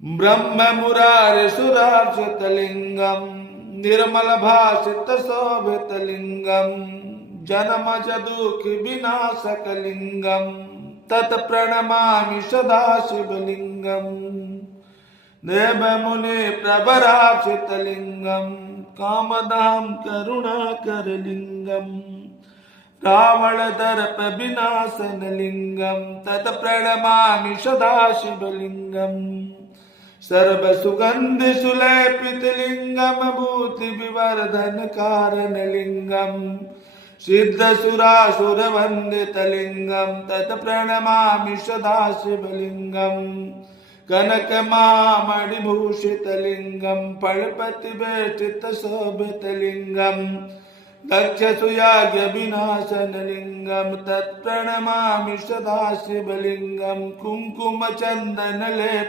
ब्रह्ममुरारिसुरार्चितलिङ्गम् निर्मलभासितशोभितलिङ्गम् जन्मजदुःखविनाशकलिङ्गम् तत्प्रणमामि सदा शिवलिङ्गम् देवमुनिप्रवरार्चितलिङ्गम् कामदां करुणाकरलिङ्गम् रावणदर्पविनाशनलिङ्गम् तत्प्रणमामि सदा शिवलिङ्गम् सर्वसुगन्धिसुलेपितलिङ्गम् भूतिविवर्धनकारणलिङ्गम् सिद्धसुरासुरवन्दितलिङ्गम् तत्प्रणमामि सदा शिवलिङ्गम् कनकमामणिभूषितलिङ्गम् फलपतिवेष्टितशोभितलिङ्गम् दक्षसुयाज्ञविनाशनलिङ्गम् तत्प्रणमामि सदा शिवलिङ्गम् कुङ्कुमचन्दनलेप